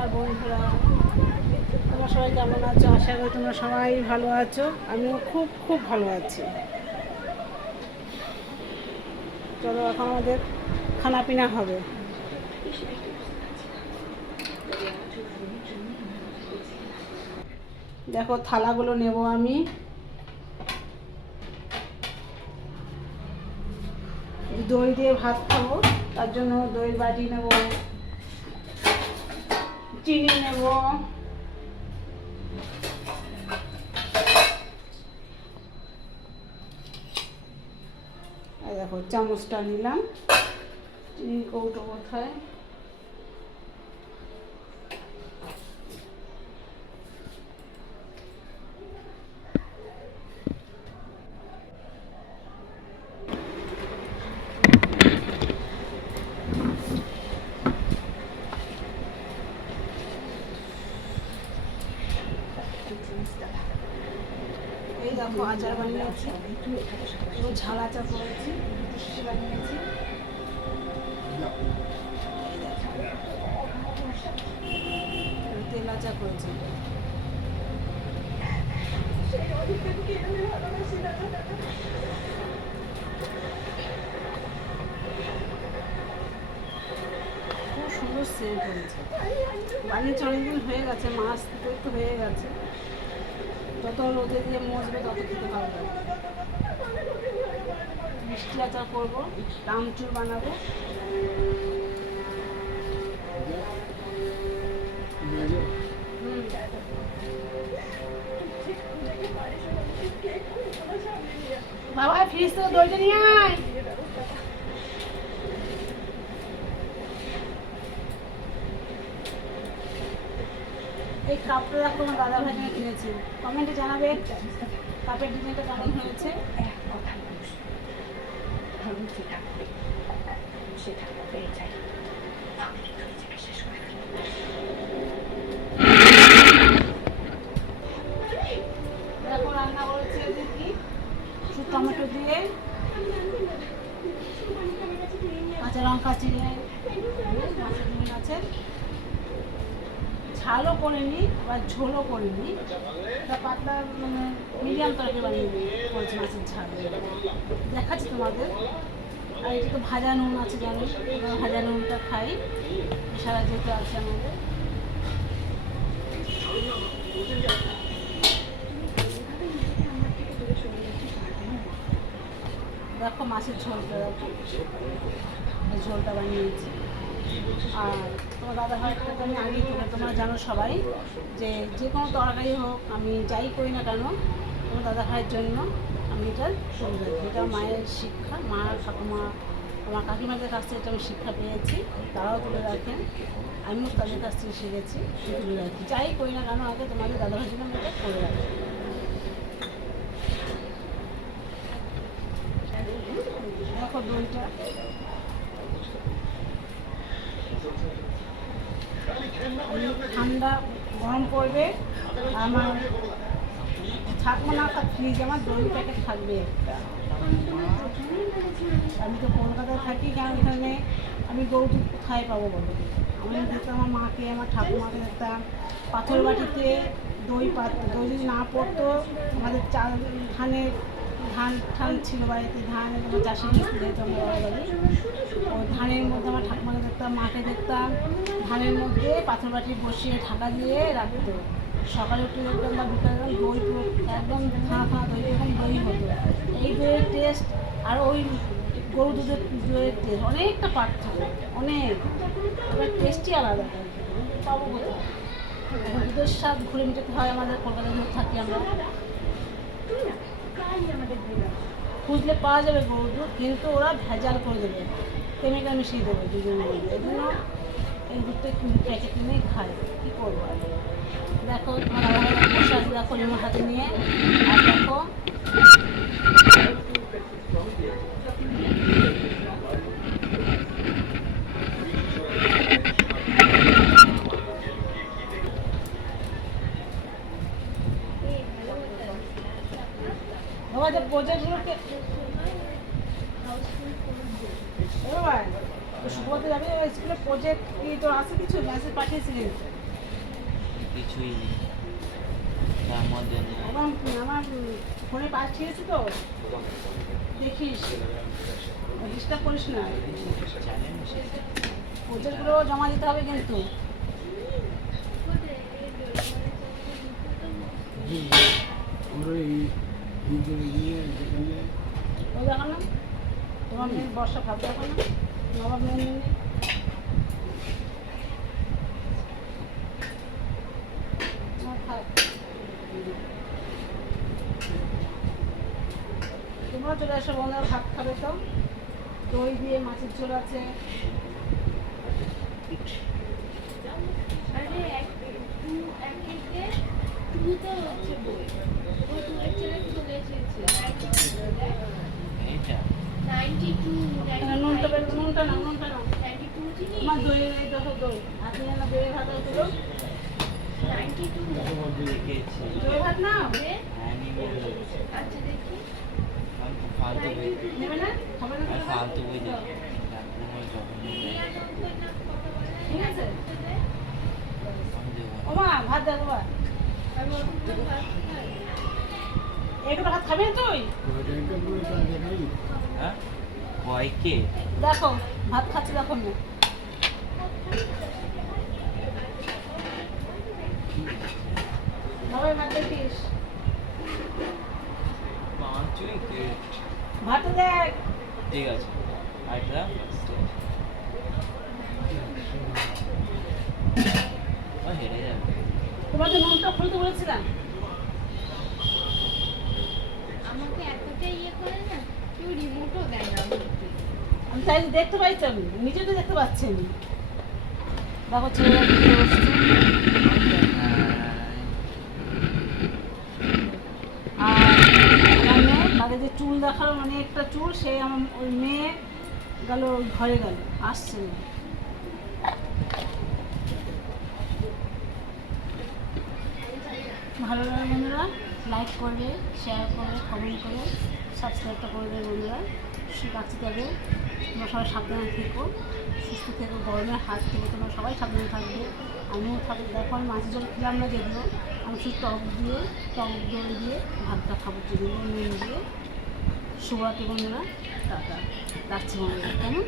নমস্কার বন্ধুরা, তোমরা সবাই কেমন আছো? আশা করি তোমরা সবাই ভালো আছো। আমিও খুব খুব ভালো আছি। চলো এখন আমাদের খানা পিনা হবে। দেখো থালাগুলো নেব আমি। দই দিয়ে ভাত খাবো, তার জন্য দই বাটি নেব, চিনি নেব, দেখো চামচটা নিলাম। চিনির কৌটো কোথায়? এই দেখো আচার বানিয়েছি, ঝাল আচার করেছি, বানিয়েছি। তেল আচার করেছি। খুব সুন্দর সেন্ট হয়েছে। বানিয়েছি অনেকদিন হয়ে গেছে, মাছ একটু হয়ে গেছে। যত রোদে দিয়ে মজবে তত খেতে ভালো লাগে। মিষ্টি আচার করবো, আমচুর বানাবো। বাবা ফ্রিজ তো দইটা নিয়ে আয়। এই কাপটা দেখো আমার দাদা ভাই জন্য কিনেছি। কমেন্টে জানাবে কাপের ডিজাইনটা কেমন হয়েছে। দেখো রান্না করেছি কি টমেটো দিয়ে, কাঁচা লঙ্কা চিড়ে, মাছের ঝালও করিনি আবার ঝোলও করিনি, পাতলা মানে মিডিয়াম তরকারি বানিয়ে করেছি মাছের ঝাল। দেখাচ্ছি তোমাদের। আর এটা তো ভাজা নুন আছে, জানি আমরা ভাজা নুনটা খাই, সারা যেতে আছে আমাদের। দেখো মাছের ঝোলটা, ঝোলটা বানিয়েছি। আর তোমার দাদা ভাইটা আমি আগেই তোমরা জানো সবাই, যে কোনো তরকারি হোক আমি যাই করি না কেন তোমার দাদা ভাইয়ের জন্য আমি এটা করে রাখি। এটা মায়ের শিক্ষা, মা ঠাকুমা আমার কাকিমাদের কাছ থেকে আমি শিক্ষা পেয়েছি, তারাও তুলে রাখেন, আমিও তাদের কাছ থেকে শিখেছি, তুলে রাখি। যাই করি না কেন আগে তোমাদের দাদা ভাইয়ের জন্য আমি এটা করে রাখি। দেখো দইটা ঠান্ডা গরম পড়বে, আমার থাকবো না, তার ফ্রিজে আমার দই প্যাকেট থাকবে একটা। আমি তো কলকাতায় থাকি, কারণ এখানে আমি গরু দুধ কোথায় পাবো বলো। আমি দেখতাম আমার মাকে, আমার ঠাকুমাকে দেখতাম পাথর বাটিতে দই দই যদি না পড়তো, আমাদের ধান ঠান ছিল বাড়িতে, ধান আমার চাষের যেহেতু আমার বাড়ি, ওই ধানের মধ্যে আমার ঠাকুমাকে দেখতাম, মাকে দেখতাম ধানের মধ্যে পাথর বাটি বসিয়ে ঢাকা দিয়ে রাখতো। সকালে উঠে দেখতাম বা বিকালে দই পুরো একদম ফাঁকা দই, এরকম দই হতো। এই দইয়ের টেস্ট আর ওই গরু দুধের দইয়ের টেস্ট অনেকটা পার্থক্য, অনেক টেস্টই আলাদা পাবো কোথাও। এখন দুধের স্বাদ ঘুরে মেটাতে হয় আমাদের, কলকাতায় দুধ থাকি আমরা, খুঁজলে পাওয়া যাবে গরু দুধ, কিন্তু ওরা ভেজাল করে দেবে, কেমিক্যাল মিশিয়ে দেবে দুধের মধ্যে। এই জন্য এই দুধটা প্যাকেট কিনেই খায়, কী করবো। দেখো তোমার দাদা বসে আছে, দেখো রিমোট হাতে নিয়ে। আর দেখো বাবা যে প্রজেক্টগুলোকে সুব্রত যাবে স্কুলে, প্রজেক্ট কি তো আছে, কিছু মেসেজ পাঠিয়েছিলেন কিছুই নেই তার মধ্যে নেই। আমার ফোনে পাঠিয়েছি তো, দেখিস, ডিস্টার্ব করিস না। জানেন প্রজেক্টগুলো জমা দিতে হবে কিন্তু। ওই দেখো না, তোমার মেয়ে বর্ষা ভাব দেখো না, নবাব মেয়ে নিয়ে তোমরা চলে আসো বন্ধুরা, ভাত খাবে তো। দই দিয়ে মাছের ঝোল আছে। এইটা নুনটা বের, নুনটা না, নুনটা না। আমার দই দেখো, দই হাতে নিয়ে না, দইয়ের ভাত তুলো। দেখেছি দই ভাত না অ্যানিমেল আমি ফালতু বই নেবে না, খাবে না? আমি ফালতু বই দেখি ঠিক আছে। আমি দেবো ও মা, ভাত দেবো বা একটু ভাত খাবি না তুই? হ্যাঁ কয়কে দেখো ভাত খাচ্ছি, দেখো না। বাবা ভাত দেখিস, পাঁচই ভাত দেখ। ঠিক আছে আরেকটা হেরে যাবে তোমাকে নুনটা খুলতে বলেছিলাম। আমাকে এতটা ইয়ে করে না, কেউ রিমোটও দেয় না বলতে। আমি তাই দেখতে পাইছি, আমি নিজে তো দেখতে পাচ্ছি আমি। দেখো ছেলেরা কি বসছে। আর আমার মেয়ে, তাদের যে চুল দেখালো, মানে একটা চুল, সে আমার ওই মেয়ে গেল ঘরে, গেল, আসছে না। ভালো লাগে বন্ধুরা, লাইক করবে, শেয়ার করবে, কমেন্ট করে, সাবস্ক্রাইবটা করবে বন্ধুরা। রাখছি তবে তোমরা সবাই সাবধানে থেকো, সুস্থ থেকো, গরমের হাত থেকে তোমরা সবাই সাবধানে থাকবে। আমিও থাকবো। দেখো আমি মাছের জল খেলাম না যদিও, আমি শুধু টক দই দিয়ে ভাতটা খাবো, চিনি নুন দিয়ে। শুভরাত্রি বন্ধুরা, টাটা, রাখছি বন্ধুরা, কেমন।